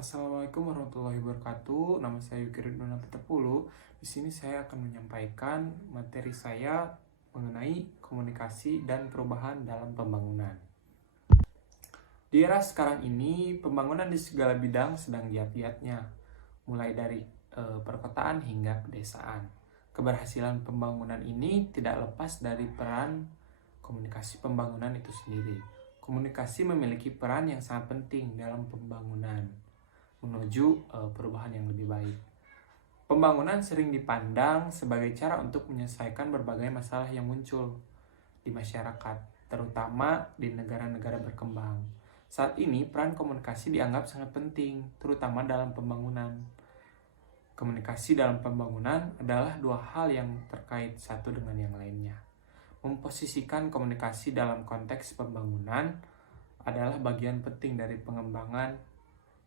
Assalamualaikum warahmatullahi wabarakatuh. Nama saya Yuki Ridwana Pitapulu. Di sini saya akan menyampaikan materi saya mengenai komunikasi dan perubahan dalam pembangunan. Di era sekarang ini, pembangunan di segala bidang sedang giat-giatnya, mulai dari perkotaan hingga pedesaan. Keberhasilan pembangunan ini tidak lepas dari peran komunikasi pembangunan itu sendiri. Komunikasi memiliki peran yang sangat penting dalam pembangunan menuju perubahan yang lebih baik. Pembangunan sering dipandang sebagai cara untuk menyelesaikan berbagai masalah yang muncul di masyarakat, terutama di negara-negara berkembang. Saat ini, peran komunikasi dianggap sangat penting, terutama dalam pembangunan. Komunikasi dalam pembangunan adalah dua hal yang terkait satu dengan yang lainnya. Memposisikan komunikasi dalam konteks pembangunan adalah bagian penting dari pengembangan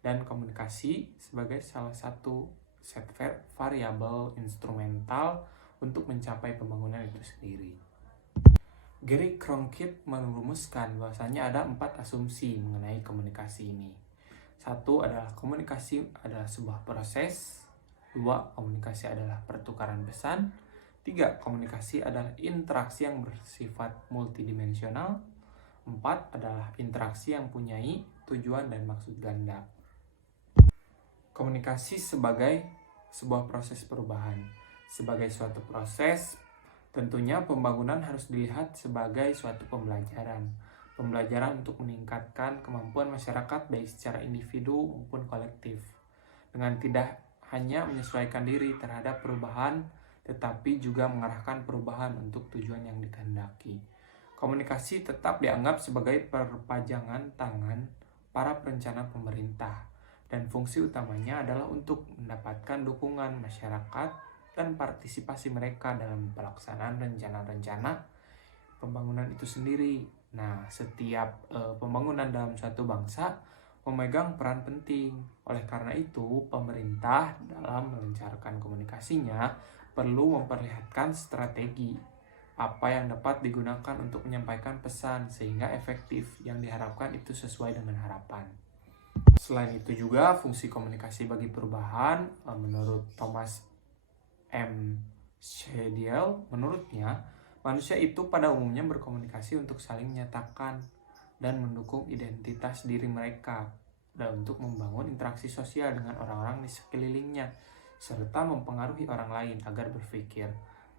dan komunikasi sebagai salah satu set variabel instrumental untuk mencapai pembangunan itu sendiri. Gary Cronkite merumuskan bahwasanya ada 4 asumsi mengenai komunikasi ini. 1 adalah komunikasi adalah sebuah proses. 2, komunikasi adalah pertukaran pesan. 3, komunikasi adalah interaksi yang bersifat multidimensional. 4 adalah interaksi yang mempunyai tujuan dan maksud ganda. Komunikasi sebagai sebuah proses perubahan. Sebagai suatu proses, tentunya pembangunan harus dilihat sebagai suatu pembelajaran. Pembelajaran untuk meningkatkan kemampuan masyarakat baik secara individu maupun kolektif. Dengan tidak hanya menyesuaikan diri terhadap perubahan, tetapi juga mengarahkan perubahan untuk tujuan yang dikehendaki. Komunikasi tetap dianggap sebagai perpanjangan tangan para perencana pemerintah, dan fungsi utamanya adalah untuk mendapatkan dukungan masyarakat dan partisipasi mereka dalam pelaksanaan rencana-rencana pembangunan itu sendiri. Nah, setiap pembangunan dalam suatu bangsa memegang peran penting. Oleh karena itu, pemerintah dalam melancarkan komunikasinya perlu memperlihatkan strategi apa yang dapat digunakan untuk menyampaikan pesan sehingga efektif yang diharapkan itu sesuai dengan harapan. Selain itu juga fungsi komunikasi bagi perubahan, menurut Thomas M. Shediel, menurutnya manusia itu pada umumnya berkomunikasi untuk saling menyatakan dan mendukung identitas diri mereka dan untuk membangun interaksi sosial dengan orang-orang di sekelilingnya serta mempengaruhi orang lain agar berpikir,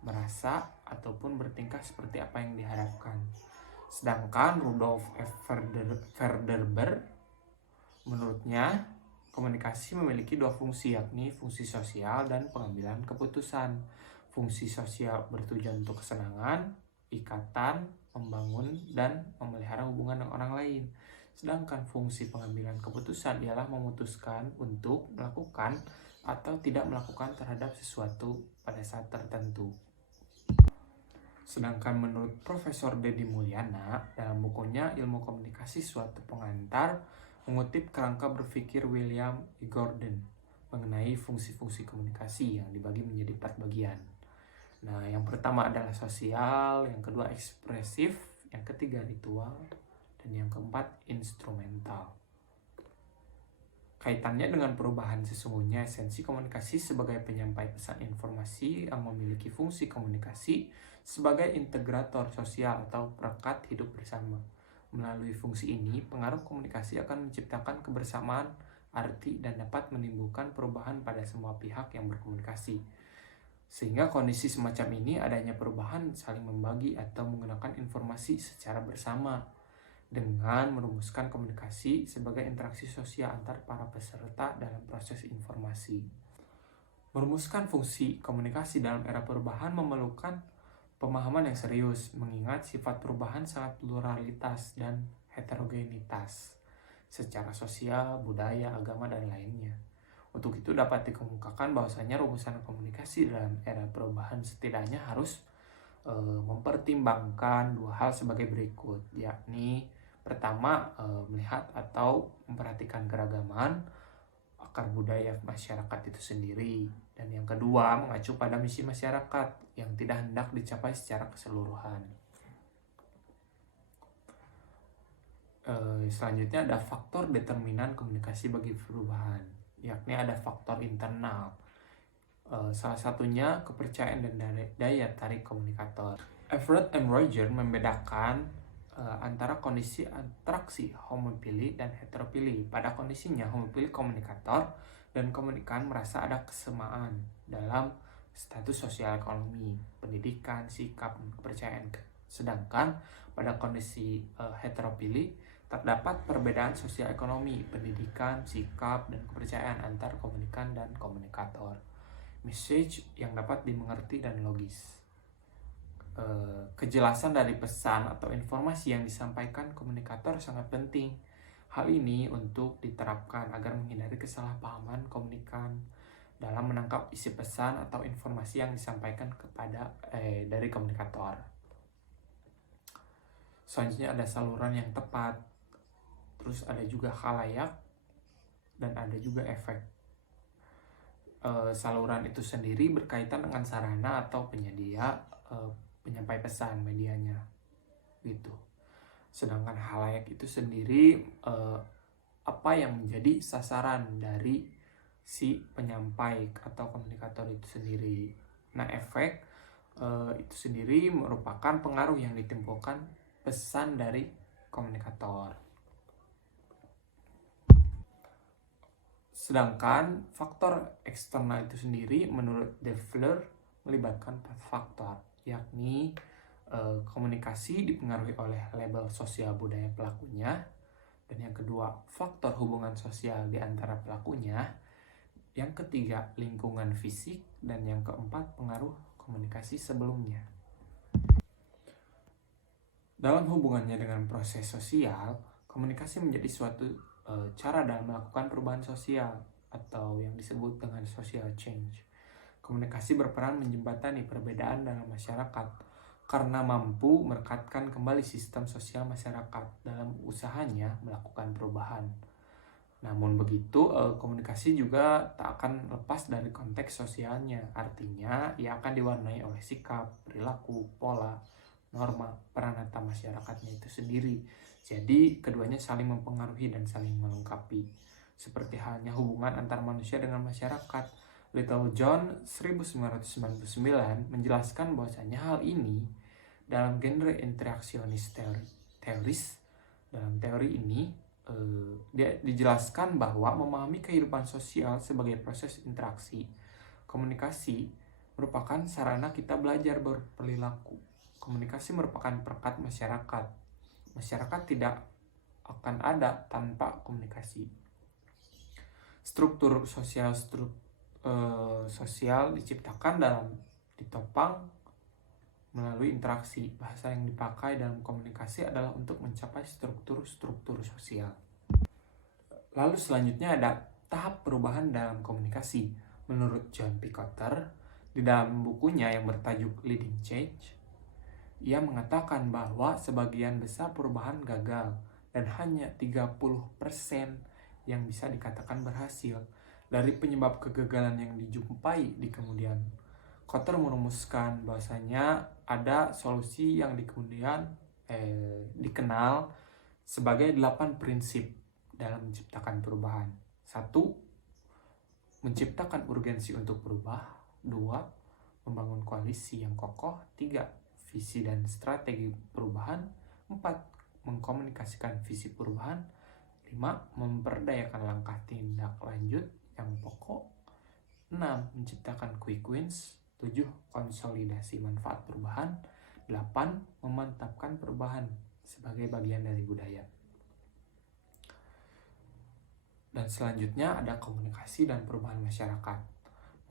merasa, ataupun bertingkah seperti apa yang diharapkan. Sedangkan Rudolf F. Verderber, menurutnya, komunikasi memiliki 2 fungsi, yakni fungsi sosial dan pengambilan keputusan. Fungsi sosial bertujuan untuk kesenangan, ikatan, membangun, dan memelihara hubungan dengan orang lain. Sedangkan fungsi pengambilan keputusan ialah memutuskan untuk melakukan atau tidak melakukan terhadap sesuatu pada saat tertentu. Sedangkan menurut Profesor Deddy Mulyana, dalam bukunya Ilmu Komunikasi Suatu Pengantar, mengutip kerangka berpikir William E. Gordon mengenai fungsi-fungsi komunikasi yang dibagi menjadi 4 bagian. Nah, yang pertama adalah sosial, yang kedua ekspresif, yang ketiga ritual, dan yang keempat instrumental. Kaitannya dengan perubahan sesungguhnya, esensi komunikasi sebagai penyampai pesan informasi yang memiliki fungsi komunikasi sebagai integrator sosial atau perekat hidup bersama. Melalui fungsi ini, pengaruh komunikasi akan menciptakan kebersamaan, arti, dan dapat menimbulkan perubahan pada semua pihak yang berkomunikasi. Sehingga kondisi semacam ini adanya perubahan saling membagi atau menggunakan informasi secara bersama dengan merumuskan komunikasi sebagai interaksi sosial antar para peserta dalam proses informasi. Merumuskan fungsi komunikasi dalam era perubahan memerlukan pemahaman yang serius, mengingat sifat perubahan sangat pluralitas dan heterogenitas secara sosial, budaya, agama, dan lainnya. Untuk itu dapat dikemukakan bahwasanya rumusan komunikasi dalam era perubahan setidaknya harus mempertimbangkan 2 hal sebagai berikut, yakni pertama, melihat atau memperhatikan keragaman akar budaya masyarakat itu sendiri, dan yang kedua mengacu pada misi masyarakat yang tidak hendak dicapai secara keseluruhan. Selanjutnya ada faktor determinan komunikasi bagi perubahan, yakni ada faktor internal. Salah satunya kepercayaan dan daya tarik komunikator. Everett M. Roger membedakan antara kondisi atraksi homofili dan heteropili. Pada kondisinya, homofili komunikator dan komunikan merasa ada kesamaan dalam status sosial ekonomi, pendidikan, sikap, dan kepercayaan. Sedangkan pada kondisi heteropili, terdapat perbedaan sosial ekonomi, pendidikan, sikap, dan kepercayaan antar komunikan dan komunikator. Message yang dapat dimengerti dan logis. Kejelasan dari pesan atau informasi yang disampaikan komunikator sangat penting. Hal ini untuk diterapkan agar menghindari kesalahpahaman komunikan dalam menangkap isi pesan atau informasi yang disampaikan kepada dari komunikator. Selanjutnya ada saluran yang tepat, terus ada juga khalayak, dan ada juga efek. Saluran itu sendiri berkaitan dengan sarana atau penyedia penyampai pesan medianya gitu. Sedangkan khalayak itu sendiri apa yang menjadi sasaran dari si penyampai atau komunikator itu sendiri. Nah, efek itu sendiri merupakan pengaruh yang ditimbulkan pesan dari komunikator. Sedangkan faktor eksternal itu sendiri menurut Devler melibatkan 4 faktor, yakni komunikasi dipengaruhi oleh label sosial budaya pelakunya, dan yang kedua faktor hubungan sosial di antara pelakunya, yang ketiga lingkungan fisik, dan yang keempat pengaruh komunikasi sebelumnya. Dalam hubungannya dengan proses sosial, komunikasi menjadi suatu cara dalam melakukan perubahan sosial atau yang disebut dengan social change. Komunikasi berperan menjembatani perbedaan dalam masyarakat karena mampu merekatkan kembali sistem sosial masyarakat dalam usahanya melakukan perubahan. Namun begitu, komunikasi juga tak akan lepas dari konteks sosialnya. Artinya, ia akan diwarnai oleh sikap, perilaku, pola, norma, peranata masyarakatnya itu sendiri. Jadi, keduanya saling mempengaruhi dan saling melengkapi. Seperti halnya hubungan antar manusia dengan masyarakat. Littlejohn 1999 menjelaskan bahwasanya hal ini dalam genre interaksionis teoris. Dalam teori ini dia dijelaskan bahwa memahami kehidupan sosial sebagai proses interaksi komunikasi merupakan sarana kita belajar berperilaku. Komunikasi merupakan perekat masyarakat. Masyarakat tidak akan ada tanpa komunikasi. Struktur sosial diciptakan ditopang melalui interaksi. Bahasa yang dipakai dalam komunikasi adalah untuk mencapai struktur sosial. Lalu selanjutnya ada tahap perubahan dalam komunikasi. Menurut John P. Kotter, di dalam bukunya yang bertajuk Leading Change, ia mengatakan bahwa sebagian besar perubahan gagal dan hanya 30% yang bisa dikatakan berhasil. Dari penyebab kegagalan yang dijumpai di kemudian, Kotter merumuskan bahwasanya ada solusi yang dikenal sebagai 8 prinsip dalam menciptakan perubahan. 1. Menciptakan urgensi untuk berubah. 2. Membangun koalisi yang kokoh. 3. Visi dan strategi perubahan. 4. Mengkomunikasikan visi perubahan. 5. Memperdayakan langkah tindak lanjut yang pokok. 6. Menciptakan quick wins. 7. Konsolidasi manfaat perubahan. 8. Memantapkan perubahan sebagai bagian dari budaya. Dan selanjutnya ada komunikasi dan perubahan masyarakat.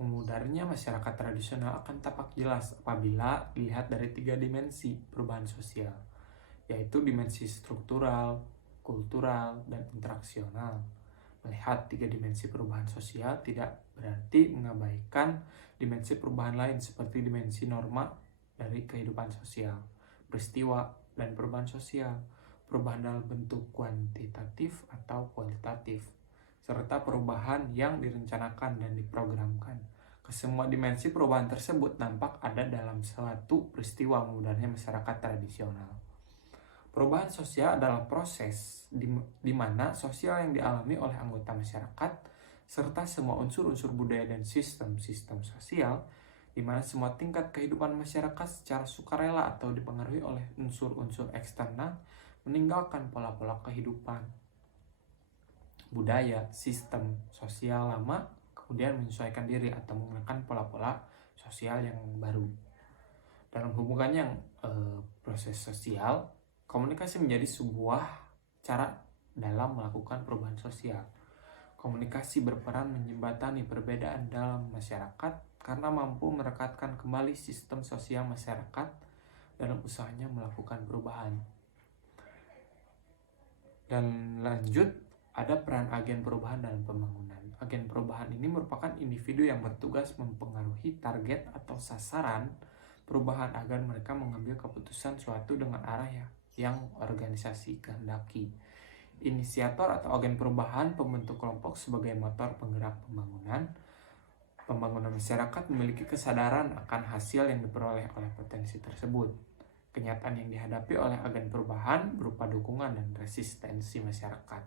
Memudarnya masyarakat tradisional akan tampak jelas apabila dilihat dari 3 dimensi perubahan sosial, yaitu dimensi struktural, kultural, dan interaksional. Melihat 3 dimensi perubahan sosial tidak berarti mengabaikan dimensi perubahan lain seperti dimensi norma dari kehidupan sosial, peristiwa, dan perubahan sosial, perubahan dalam bentuk kuantitatif atau kualitatif, serta perubahan yang direncanakan dan diprogramkan. Kesemua dimensi perubahan tersebut nampak ada dalam suatu peristiwa memudarnya masyarakat tradisional. Perubahan sosial adalah proses di mana sosial yang dialami oleh anggota masyarakat serta semua unsur-unsur budaya dan sistem-sistem sosial di mana semua tingkat kehidupan masyarakat secara sukarela atau dipengaruhi oleh unsur-unsur eksternal meninggalkan pola-pola kehidupan, budaya, sistem sosial lama, kemudian menyesuaikan diri atau menggunakan pola-pola sosial yang baru. Dalam hubungan yang proses sosial, komunikasi menjadi sebuah cara dalam melakukan perubahan sosial. Komunikasi berperan menjembatani perbedaan dalam masyarakat karena mampu merekatkan kembali sistem sosial masyarakat dalam usahanya melakukan perubahan. Dan lanjut, ada peran agen perubahan dalam pembangunan. Agen perubahan ini merupakan individu yang bertugas mempengaruhi target atau sasaran perubahan agar mereka mengambil keputusan suatu dengan arah yang organisasi kehendaki. Inisiator atau agen perubahan pembentuk kelompok sebagai motor penggerak pembangunan. Pembangunan masyarakat memiliki kesadaran akan hasil yang diperoleh oleh potensi tersebut. Kenyataan yang dihadapi oleh agen perubahan berupa dukungan dan resistensi masyarakat.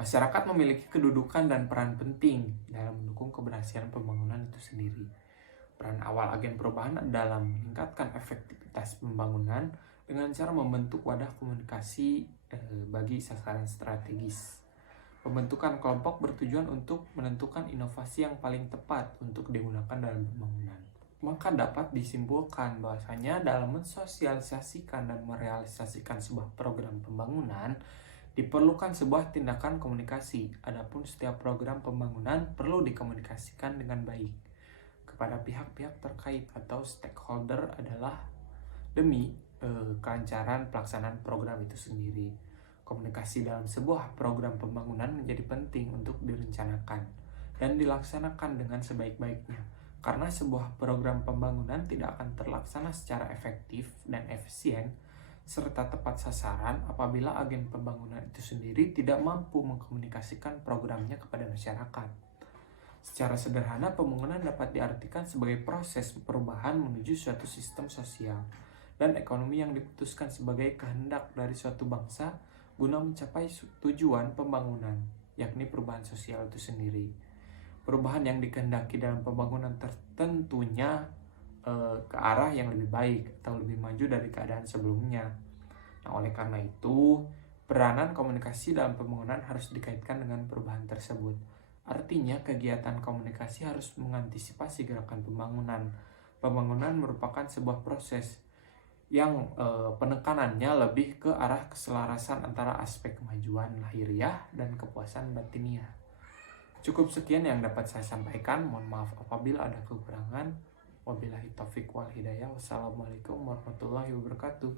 Masyarakat memiliki kedudukan dan peran penting dalam mendukung keberhasilan pembangunan itu sendiri. Peran awal agen perubahan adalah meningkatkan efektivitas pembangunan dengan cara membentuk wadah komunikasi bagi sasaran strategis. Pembentukan kelompok bertujuan untuk menentukan inovasi yang paling tepat untuk digunakan dalam pembangunan. Maka dapat disimpulkan bahwasanya dalam mensosialisasikan dan merealisasikan sebuah program pembangunan diperlukan sebuah tindakan komunikasi. Adapun setiap program pembangunan perlu dikomunikasikan dengan baik kepada pihak-pihak terkait atau stakeholder adalah demi kelancaran pelaksanaan program itu sendiri. Komunikasi dalam sebuah program pembangunan menjadi penting untuk direncanakan dan dilaksanakan dengan sebaik-baiknya, karena sebuah program pembangunan tidak akan terlaksana secara efektif dan efisien serta tepat sasaran apabila agen pembangunan itu sendiri tidak mampu mengkomunikasikan programnya kepada masyarakat. Secara sederhana, pembangunan dapat diartikan sebagai proses perubahan menuju suatu sistem sosial dan ekonomi yang diputuskan sebagai kehendak dari suatu bangsa guna mencapai tujuan pembangunan, yakni perubahan sosial itu sendiri. Perubahan yang dikehendaki dalam pembangunan tentunya ke arah yang lebih baik atau lebih maju dari keadaan sebelumnya. Nah, oleh karena itu, peranan komunikasi dalam pembangunan harus dikaitkan dengan perubahan tersebut. Artinya, kegiatan komunikasi harus mengantisipasi gerakan pembangunan. Pembangunan merupakan sebuah proses yang penekanannya lebih ke arah keselarasan antara aspek kemajuan lahiriah dan kepuasan batiniah. Cukup sekian yang dapat saya sampaikan. Mohon maaf apabila ada kekurangan. Wabillahi taufiq wal hidayah. Wassalamualaikum warahmatullahi wabarakatuh.